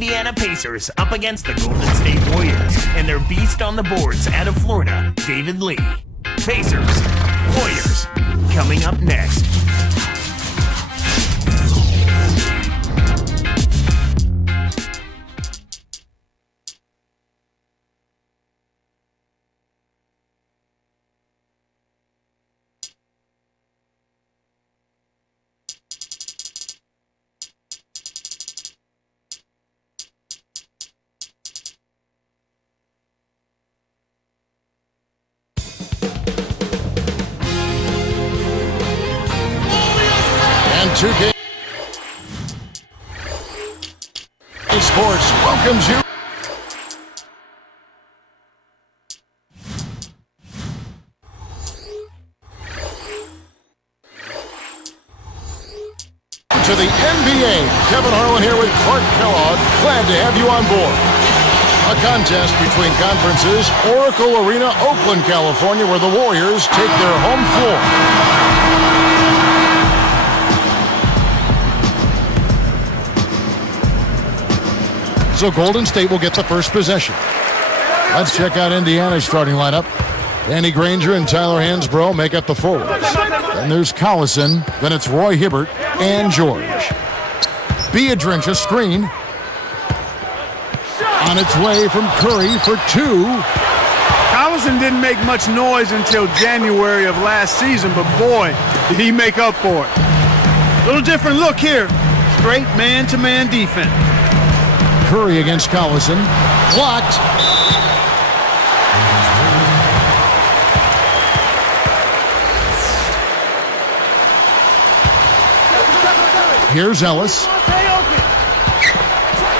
Indiana Pacers up against the Golden State Warriors and their beast on the boards out of Florida, David Lee. Pacers, Warriors, coming up next. And 2K Sports welcomes you to the NBA. Kevin Harlan here with Clark Kellogg. Glad to have you on board. A contest between conferences, Oracle Arena, Oakland, California, where the Warriors take their home floor. So Golden State will get the first possession. Let's check out Indiana's starting lineup. Danny Granger and Tyler Hansbrough make up the forwards. Then there's Collison. Then it's Roy Hibbert and George. Joedirt a screen. On its way from Curry for two. Collison didn't make much noise until January of last season, but boy, did he make up for it. A little different look here. Straight man-to-man defense. Curry against Collison. Blocked. Here's Ellis.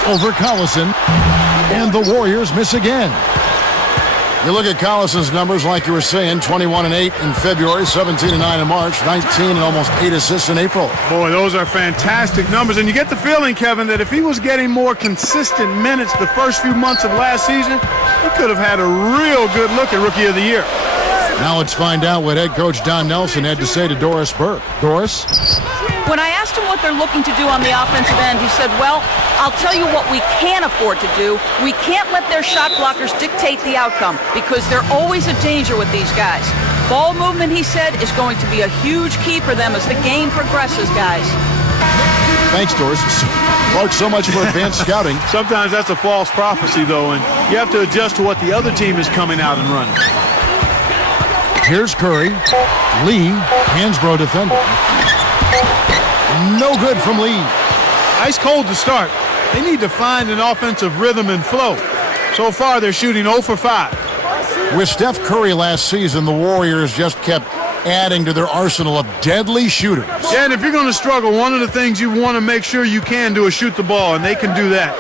Over Collison. And the Warriors miss again. You look at Collison's numbers, like you were saying, 21-8 in February, 17-9 in March, 19 and almost 8 assists in April. Boy, those are fantastic numbers. And you get the feeling, Kevin, that if he was getting more consistent minutes the first few months of last season, he could have had a real good look at Rookie of the Year. Now let's find out what head coach Don Nelson had to say to Doris Burke. Doris? When I asked him what they're looking to do on the offensive end, he said, well, I'll tell you what we can afford to do. We can't let their shot blockers dictate the outcome because they're always a danger with these guys. Ball movement, he said, is going to be a huge key for them as the game progresses, guys. Thanks, Doris. Clark, so much for advanced scouting. Sometimes that's a false prophecy, though, and you have to adjust to what the other team is coming out and running. Here's Curry. Lee, Hansbrough defending. No good from Lee. Ice cold to start. They need to find an offensive rhythm and flow. So far, they're shooting 0 for 5. With Steph Curry last season, the Warriors just kept adding to their arsenal of deadly shooters. Yeah, and if you're going to struggle, one of the things you want to make sure you can do is shoot the ball, and they can do that.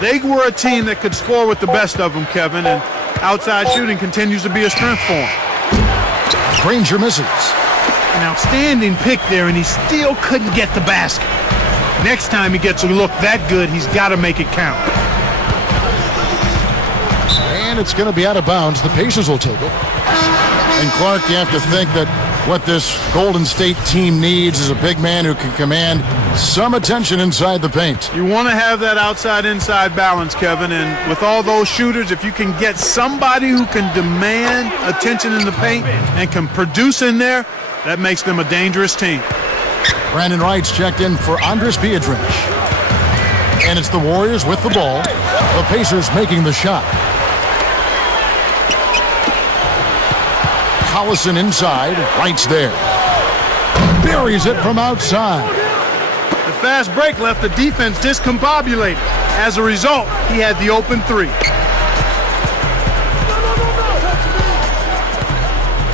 They were a team that could score with the best of them, Kevin, and outside shooting continues to be a strength for them. Granger misses. An outstanding pick there, and he still couldn't get the basket. Next time he gets a look that good, he's got to make it count. And it's going to be out of bounds. The Pacers will take it. And Clark, you have to think that what this Golden State team needs is a big man who can command some attention inside the paint. You want to have that outside-inside balance, Kevin, and with all those shooters, if you can get somebody who can demand attention in the paint and can produce in there, that makes them a dangerous team. Brandon Wright's checked in for Andris Joedirt. And it's the Warriors with the ball. The Pacers making the shot. Collison inside. Wright's there. Buries it from outside. The fast break left the defense discombobulated. As a result, he had the open three.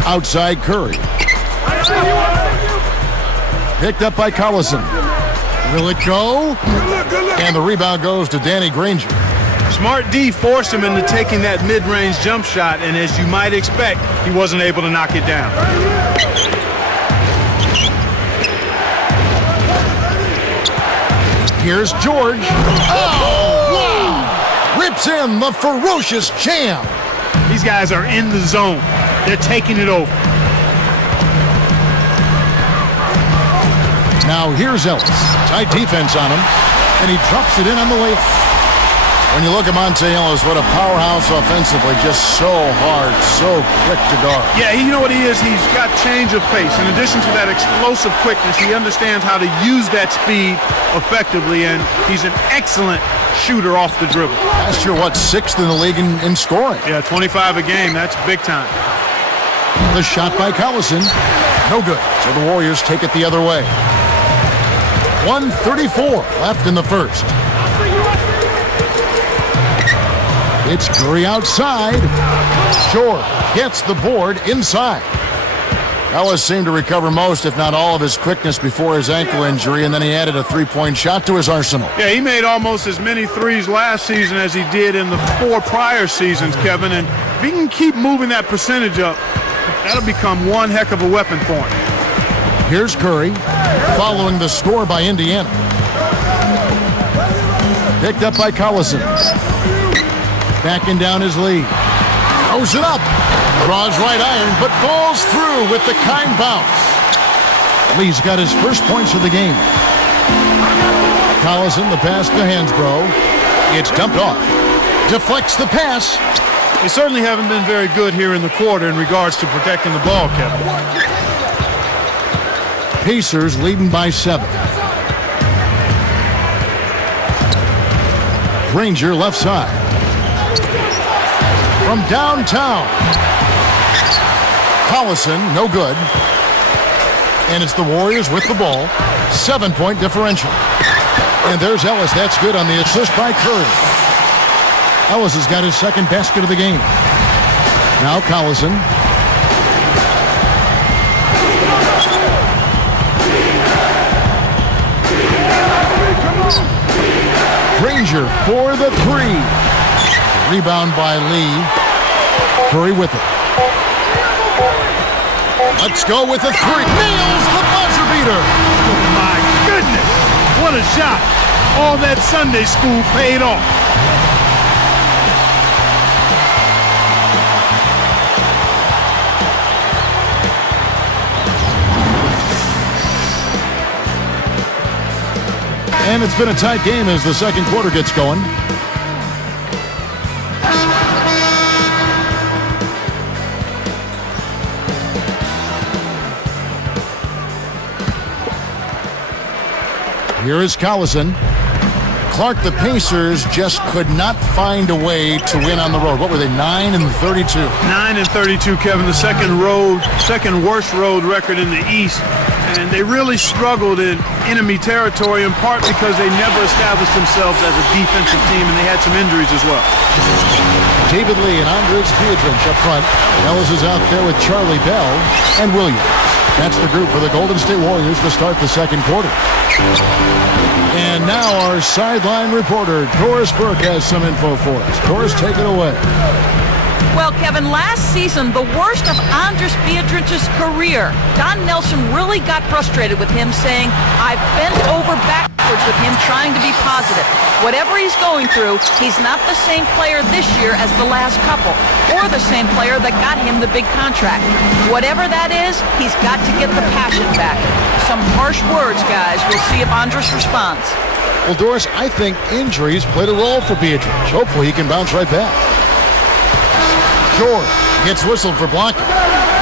Outside Curry. Picked up by Collison. Will it go? And the rebound goes to Danny Granger. Smart D forced him into taking that mid-range jump shot, and as you might expect, he wasn't able to knock it down. Here's George. Oh, wow! Rips in the ferocious champ. These guys are in the zone. They're taking it over. Now here's Ellis. Tight defense on him, and he drops it in on the layup. When you look at Monte Ellis, what a powerhouse offensively, just so hard, so quick to guard. Yeah, you know what he is? He's got change of pace. In addition to that explosive quickness, he understands how to use that speed effectively, and he's an excellent shooter off the dribble. Last year, what, 6th in the league in scoring? Yeah, 25 a game. That's big time. The shot by Collison, no good. So the Warriors take it the other way. 1:34 left in the first. It's Curry outside. Shore gets the board inside. Ellis seemed to recover most, if not all, of his quickness before his ankle injury, and then he added a three-point shot to his arsenal. Yeah, he made almost as many threes last season as he did in the 4 prior seasons, Kevin. And if he can keep moving that percentage up, that'll become one heck of a weapon for him. Here's Curry, following the score by Indiana. Picked up by Collison. Backing down his lead. Throws it up. Draws right iron, but falls through with the kind bounce. Lee's got his first points of the game. Collison, the pass to Hansbrough. It's dumped off. Deflects the pass. They certainly haven't been very good here in the quarter in regards to protecting the ball, Kevin. Pacers leading by 7. Granger left side. From downtown. Collison, no good. And it's the Warriors with the ball. 7-point differential. And there's Ellis. That's good on the assist by Curry. Ellis has got his second basket of the game. Now Collison. Granger for the 3. Rebound by Lee. Curry with it. Let's go with the 3. Nails the buzzer beater. Oh, my goodness. What a shot. All that Sunday school paid off. And it's been a tight game as the second quarter gets going. Here is Collison. Clark, the Pacers just could not find a way to win on the road. What were they, 9-32? 9-32, Kevin. The second worst road record in the East. And they really struggled in enemy territory, in part because they never established themselves as a defensive team, and they had some injuries as well. David Lee and Andres Joedirt up front. Ellis is out there with Charlie Bell and Williams. That's the group for the Golden State Warriors to start the second quarter. And now our sideline reporter, Doris Burke, has some info for us. Doris, take it away. Well, Kevin, last season, the worst of Andres Joedird's career. Don Nelson really got frustrated with him, saying, I've bent over backwards with him trying to be positive. Whatever he's going through, he's not the same player this year as the last couple, or the same player that got him the big contract. Whatever that is, he's got to get the passion back. Some harsh words, guys. We'll see if Andres responds. Well, Doris, I think injuries played a role for Joedirt. Hopefully he can bounce right back. George gets whistled for blocking.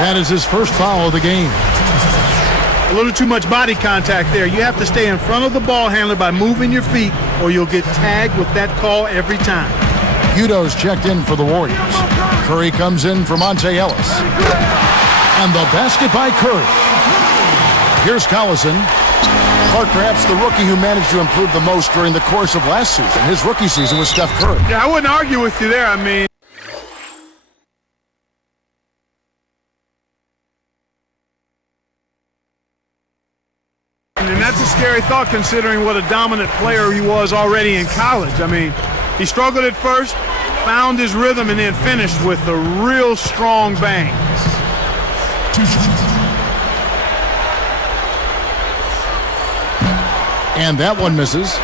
That is his first foul of the game. A little too much body contact there. You have to stay in front of the ball handler by moving your feet, or you'll get tagged with that call every time. Udo's checked in for the Warriors. Curry comes in for Monte Ellis. And the basket by Curry. Here's Collison. Clark, perhaps the rookie who managed to improve the most during the course of last season. His rookie season was Steph Curry. Yeah, I wouldn't argue with you there. I mean, and that's a scary thought considering what a dominant player he was already in college. I mean, he struggled at first, found his rhythm, and then finished with a real strong bang. And that one misses.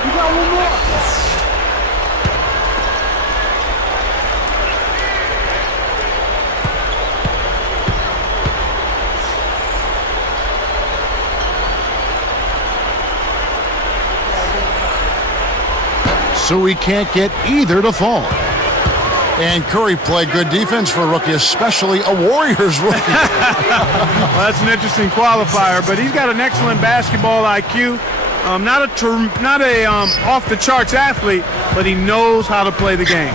so he can't get either to fall. And Curry played good defense for a rookie, especially a Warriors rookie. Well, that's an interesting qualifier, but he's got an excellent basketball IQ. Not a off-the-charts athlete, but he knows how to play the game.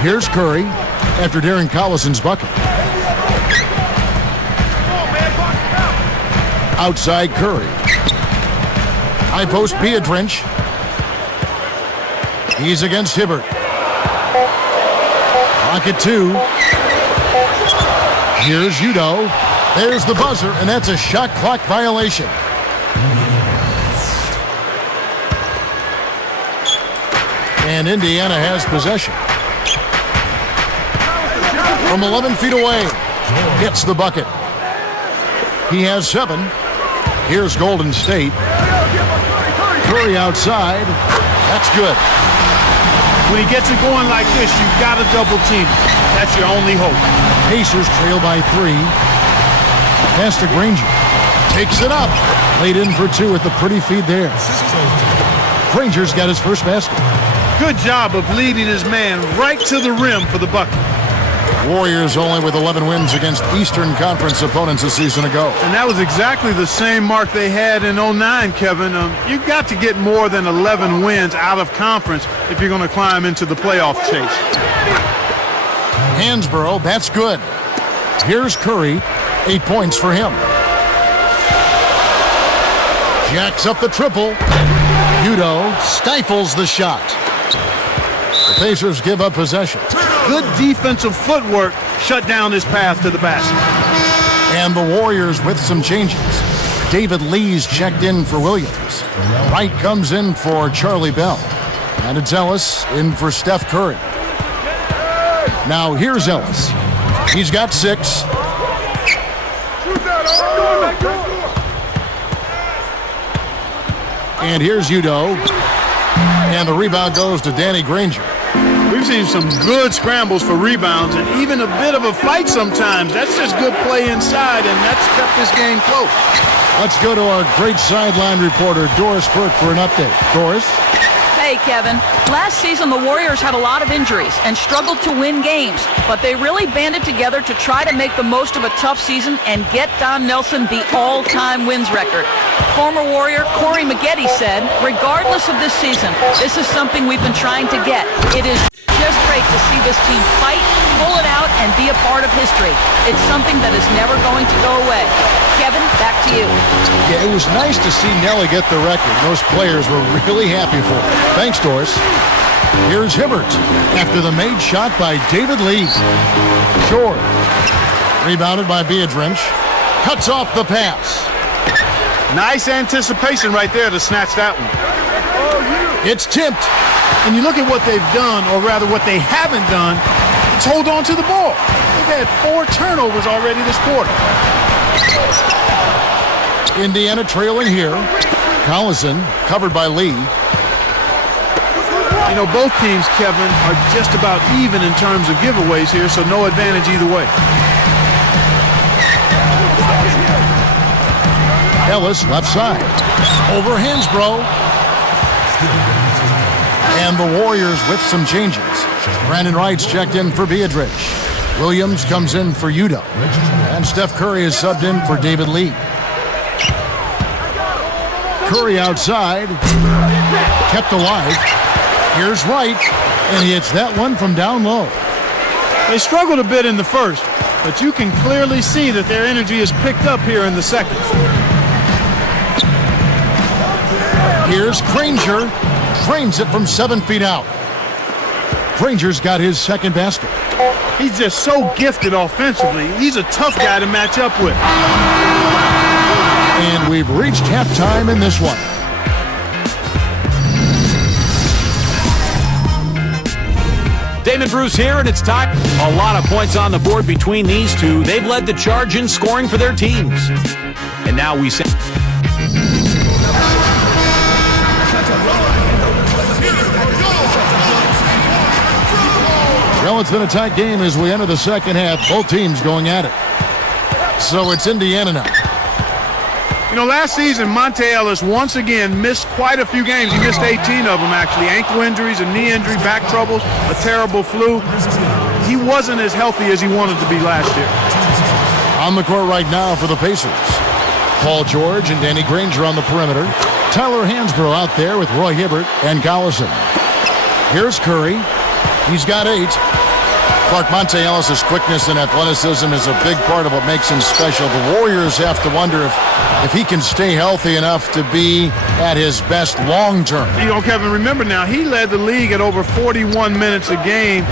Here's Curry after Darren Collison's bucket. Outside Curry. High post Joedirt. He's against Hibbert. Pocket 2. Here's Udo. There's the buzzer, and that's a shot clock violation. And Indiana has possession. From 11 feet away, gets the bucket. He has 7. Here's Golden State. Curry outside. That's good. When he gets it going like this, you've got to double team. That's your only hope. Pacers trail by 3. Pass to Granger. Takes it up. Laid in for 2 with the pretty feed there. Granger's got his first basket. Good job of leading his man right to the rim for the bucket. Warriors only with 11 wins against Eastern Conference opponents a season ago. And that was exactly the same mark they had in 09, Kevin. You've got to get more than 11 wins out of conference if you're going to climb into the playoff chase. Hansborough, that's good. Here's Curry, 8 points for him. Jacks up the triple. Udo stifles the shot. The Pacers give up possession. Good defensive footwork shut down his path to the basket. And the Warriors with some changes. David Lee's checked in for Williams. Wright comes in for Charlie Bell. And it's Ellis in for Steph Curry. Now here's Ellis. He's got 6. And here's Udo. And the rebound goes to Danny Granger. We've seen some good scrambles for rebounds and even a bit of a fight sometimes. That's just good play inside, and that's kept this game close. Let's go to our great sideline reporter, Doris Burke, for an update. Doris? Hey, Kevin. Last season, the Warriors had a lot of injuries and struggled to win games, but they really banded together to try to make the most of a tough season and get Don Nelson the all-time wins record. Former Warrior Corey Maggette said, regardless of this season, this is something we've been trying to get. It is just great to see this team fight, pull it out, and be a part of history. It's something that is never going to go away. Kevin, back to you. Yeah, it was nice to see Nelly get the record. Those players were really happy for it. Thanks, Doris. Here's Hibbert after the made shot by David Lee. Short. Rebounded by Joedirt. Cuts off the pass. Nice anticipation right there to snatch that one. It's tipped. And you look at what they've done, or rather what they haven't done, it's hold on to the ball. They've had 4 turnovers already this quarter. Indiana trailing here. Collison covered by Lee. You know, both teams, Kevin, are just about even in terms of giveaways here, so no advantage either way. Ellis left side. Over Hansborough. And the Warriors with some changes. Brandon Wright's checked in for Joedirt. Williams comes in for Udo. And Steph Curry is subbed in for David Lee. Curry outside. Kept alive. Here's Wright. And he hits that one from down low. They struggled a bit in the first, but you can clearly see that their energy is picked up here in the second. Here's Granger. Frames it from 7 feet out. Granger's got his second basket. He's just so gifted offensively. He's a tough guy to match up with. And we've reached halftime in this one. Damon Bruce here, and it's time. A lot of points on the board between these two. They've led the charge in scoring for their teams. And now we send. Well, it's been a tight game as we enter the second half. Both teams going at it. So it's Indiana now. You know, last season, Monte Ellis once again missed quite a few games. He missed 18 of them, actually. Ankle injuries, a knee injury, back troubles, a terrible flu. He wasn't as healthy as he wanted to be last year. On the court right now for the Pacers. Paul George and Danny Granger on the perimeter. Tyler Hansbrough out there with Roy Hibbert and Collison. Here's Curry. He's got 8. Clark, Monte Ellis' quickness and athleticism is a big part of what makes him special. The Warriors have to wonder if he can stay healthy enough to be at his best long term. You know, Kevin, remember now, he led the league at over 41 minutes a game.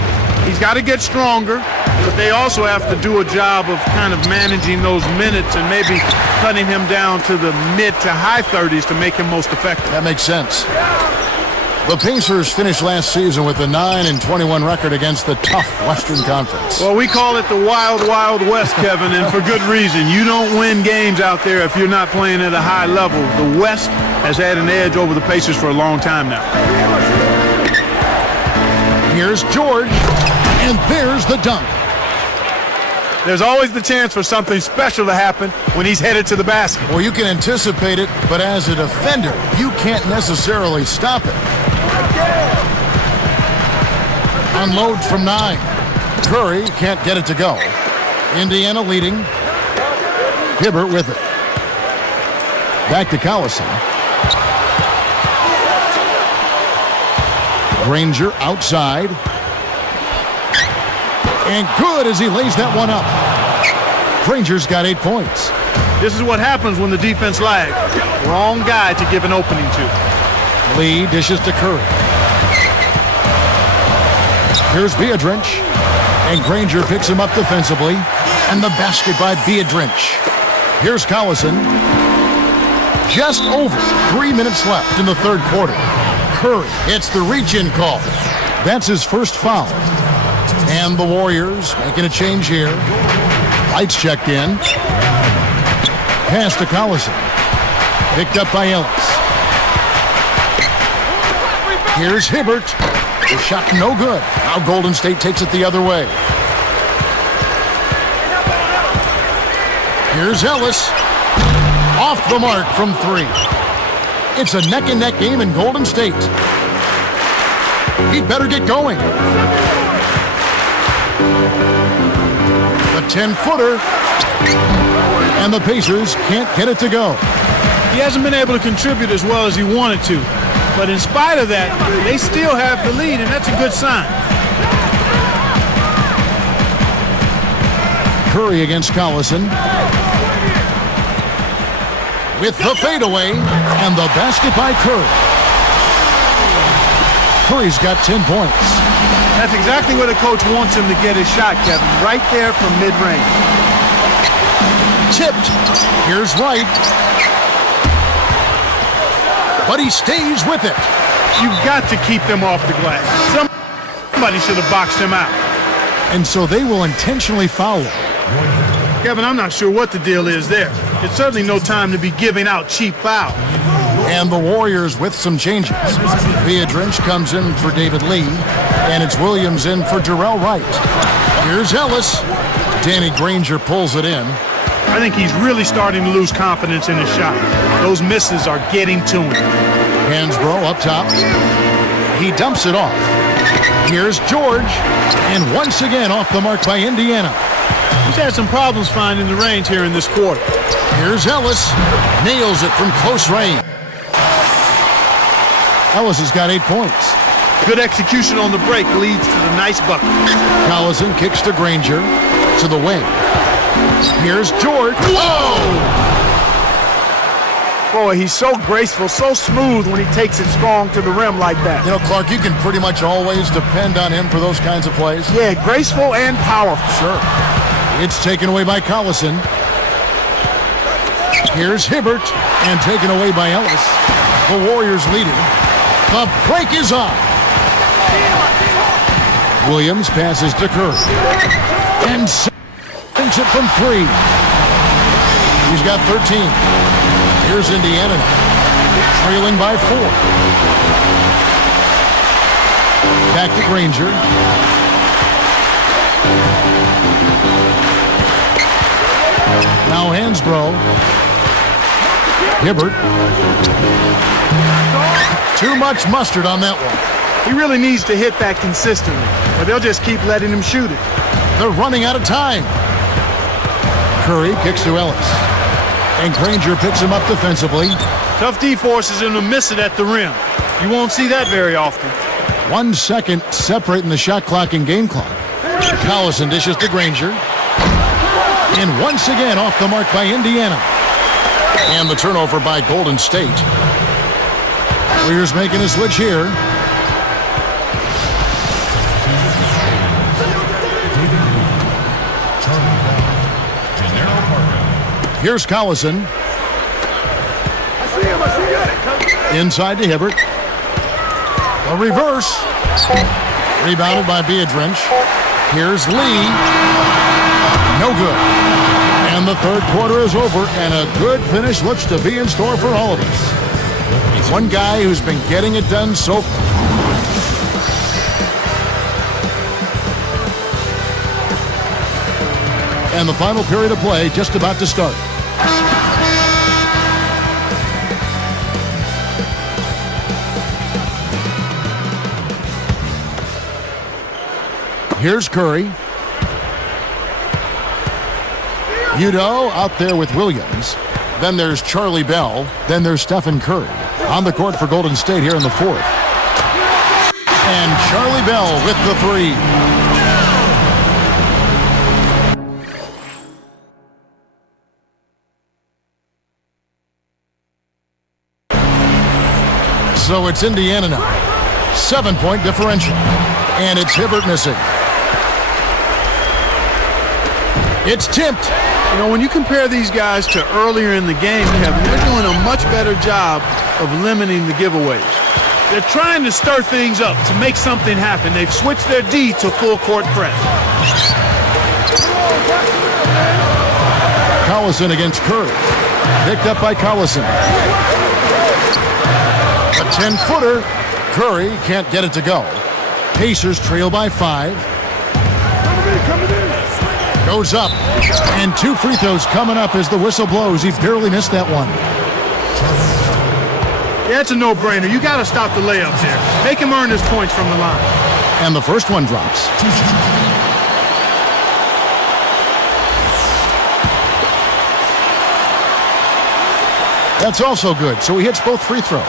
He's got to get stronger, but they also have to do a job of kind of managing those minutes and maybe cutting him down to the mid to high 30s to make him most effective. That makes sense. The Pacers finished last season with a 9-21 record against the tough Western Conference. Well, we call it the Wild, Wild West, Kevin, and for good reason. You don't win games out there if you're not playing at a high level. The West has had an edge over the Pacers for a long time now. Here's George, and there's the dunk. There's always the chance for something special to happen when he's headed to the basket. Well, you can anticipate it, but as a defender, you can't necessarily stop it. Unload from 9. Curry can't get it to go. Indiana leading. Hibbert with it. Back to Collison. Granger outside. And good as he lays that one up. Granger's got 8 points. This is what happens when the defense lags. Wrong guy to give an opening to. Lee dishes to Curry. Here's Joedirt, and Granger picks him up defensively, and the basket by Joedirt. Here's Collison. Just over 3 minutes left in the third quarter. Curry hits the reach-in call. That's his first foul. And the Warriors making a change here. Lights checked in. Pass to Collison. Picked up by Ellis. Here's Hibbert. The shot no good. Now Golden State takes it the other way. Here's Ellis. Off the mark from 3. It's a neck-and-neck game in Golden State. He'd better get going. The 10-footer. And the Pacers can't get it to go. He hasn't been able to contribute as well as he wanted to. But in spite of that, they still have the lead, and that's a good sign. Curry against Collison. With the fadeaway, and the basket by Curry. Curry's got 10 points. That's exactly where the coach wants him to get his shot, Kevin. Right there from mid-range. Tipped. Here's Wright. But he stays with it. You've got to keep them off the glass. Somebody should have boxed him out. And so they will intentionally foul him. Kevin, I'm not sure what the deal is there. It's certainly no time to be giving out cheap fouls. And the Warriors with some changes. Joedirt comes in for David Lee, and it's Williams in for Jarrell Wright. Here's Ellis. Danny Granger pulls it in. I think he's really starting to lose confidence in his shot. Those misses are getting to him. Hansbrough up top. He dumps it off. Here's George, and once again off the mark by Indiana. He's had some problems finding the range here in this quarter. Here's Ellis. Nails it from close range. Ellis has got 8 points. Good execution on the break leads to the nice bucket. Collison kicks to Granger to the wing. Here's George. Whoa! Boy, he's so graceful, so smooth when he takes it strong to the rim like that. You know, Clark, you can pretty much always depend on him for those kinds of plays. Yeah, graceful and powerful. Sure. It's taken away by Collison. Here's Hibbert, and taken away by Ellis. The Warriors leading. The break is on. Williams passes to Curry. And sinks it from 3. He's got 13. Here's Indiana trailing by 4. Back to Granger. Now Hansbrough. Hibbert. Too much mustard on that one. He really needs to hit that consistently, or they'll just keep letting him shoot it. They're running out of time. Curry kicks to Ellis. And Granger picks him up defensively. Tough D forces him to miss it at the rim. You won't see that very often. 1 second separating the shot clock and game clock. Collison dishes to Granger. And once again off the mark by Indiana. And the turnover by Golden State. Warriors making a switch here. Here's Collison. Inside to Hibbert. A reverse. Rebounded by Biedrins. Here's Lee. No good. And the third quarter is over, and a good finish looks to be in store for all of us. One guy who's been getting it done so far. And the final period of play just about to start. Here's Curry. Udo out there with Williams. Then there's Charlie Bell. Then there's Stephen Curry. On the court for Golden State here in the fourth. And Charlie Bell with the three. So it's Indiana now. 7-point differential. And it's Hibbert missing. It's tipped. You know, when you compare these guys to earlier in the game, Kevin, they're doing a much better job of limiting the giveaways. They're trying to stir things up to make something happen. They've switched their D to full court press. Collison against Curry. Picked up by Collison. A 10-footer. Curry can't get it to go. Pacers trail by 5. Goes up. And 2 free throws coming up as the whistle blows. He barely missed that one. Yeah, it's a no-brainer. You got to stop the layups there. Make him earn his points from the line. And the first one drops. That's also good. So he hits both free throws.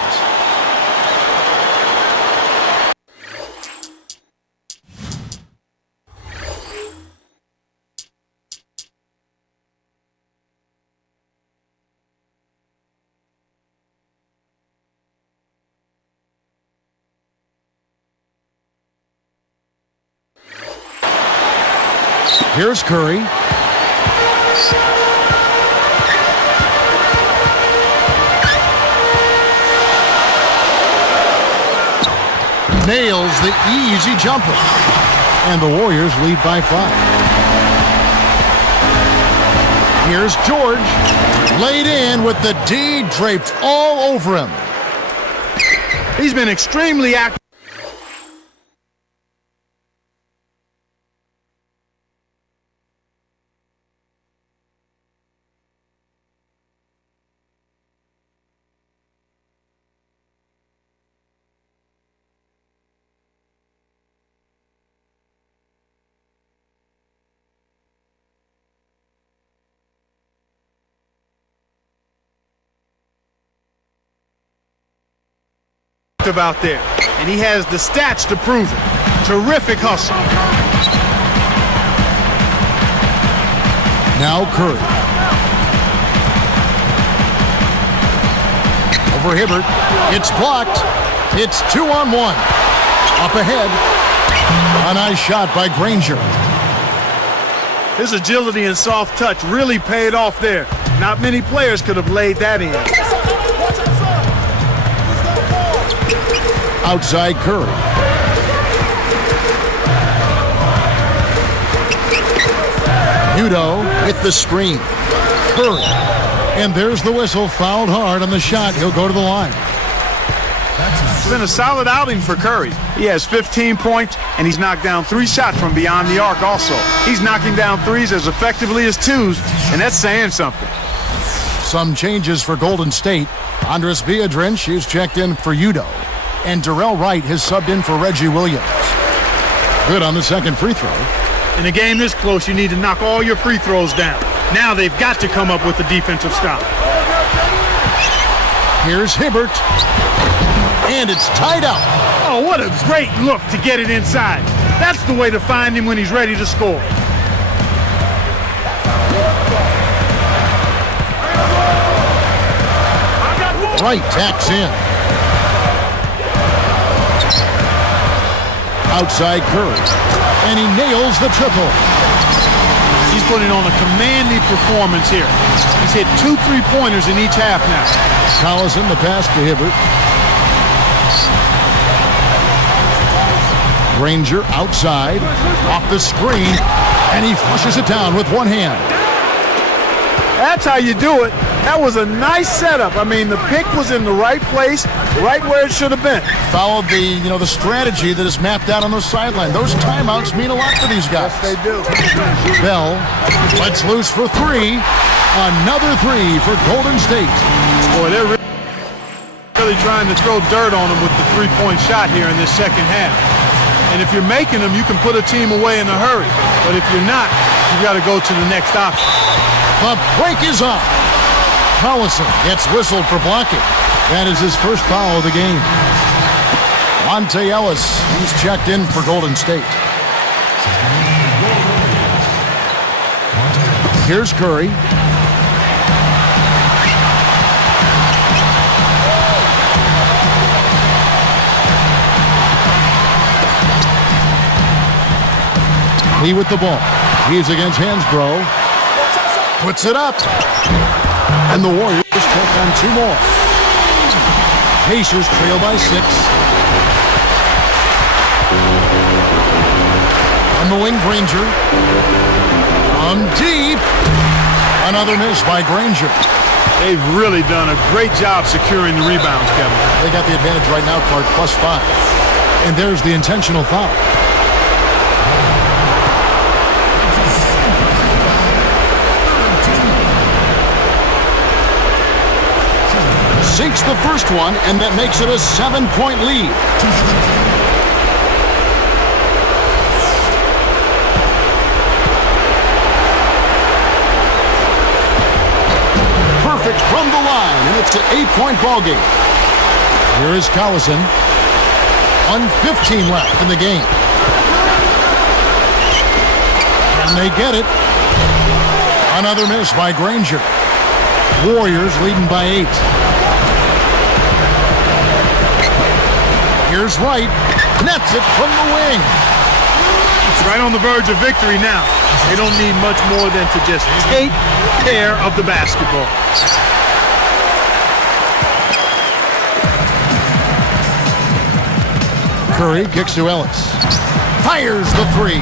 Here's Curry. Nails the easy jumper. And the Warriors lead by 5. Here's George. Laid in with the D draped all over him. He's been extremely active. Out there, and he has the stats to prove it. Terrific hustle. Now Curry. Over Hibbert. It's blocked. It's 2-on-1. Up ahead. A nice shot by Granger. His agility and soft touch really paid off there. Not many players could have laid that in. Outside Curry. Udo with the screen. Curry. And there's the whistle. Fouled hard on the shot. He'll go to the line. It's been a solid outing for Curry. He has 15 points, and he's knocked down 3 shots from beyond the arc also. He's knocking down threes as effectively as twos, and that's saying something. Some changes for Golden State. Andres Biedrins is checked in for Udo. And Darrell Wright has subbed in for Reggie Williams. Good on the second free throw. In a game this close, you need to knock all your free throws down. Now they've got to come up with a defensive stop. Here's Hibbert. And it's tied up. Oh, what a great look to get it inside. That's the way to find him when he's ready to score. Wright tacks in. Outside Curry. And he nails the triple. He's putting on a commanding performance here. He's hit 2 3-pointers in each half now. Collison, the pass to Hibbert. Granger outside, off the screen, and he flushes it down with one hand. That's how you do it. That was a nice setup. I mean, the pick was in the right place, right where it should have been. Followed the strategy that is mapped out on the sideline. Those timeouts mean a lot for these guys. Yes, they do. Bell lets loose for three. Another three for Golden State. Boy, they're really trying to throw dirt on them with the three-point shot here in this second half. And if you're making them, you can put a team away in a hurry. But if you're not, you've got to go to the next option. The break is up. Collison gets whistled for blocking. That is his first foul of the game. Monte Ellis, he's checked in for Golden State. Here's Curry. He with the ball. He's against Hansbrough. Puts it up. And the Warriors take on 2 more. Pacers trail by 6. On the wing, Granger. On deep. Another miss by Granger. They've really done a great job securing the rebounds, Kevin. They got the advantage right now, Clark, +5. And there's the intentional foul. Sinks the first one, and that makes it a 7-point lead. Perfect from the line, and it's an 8-point ball game. Here is Collison. 1:15 left in the game. And they get it. Another miss by Granger. Warriors leading by 8. Here's Wright. Nets it from the wing. It's right on the verge of victory now. They don't need much more than to just take care of the basketball. Curry kicks to Ellis. Fires the three.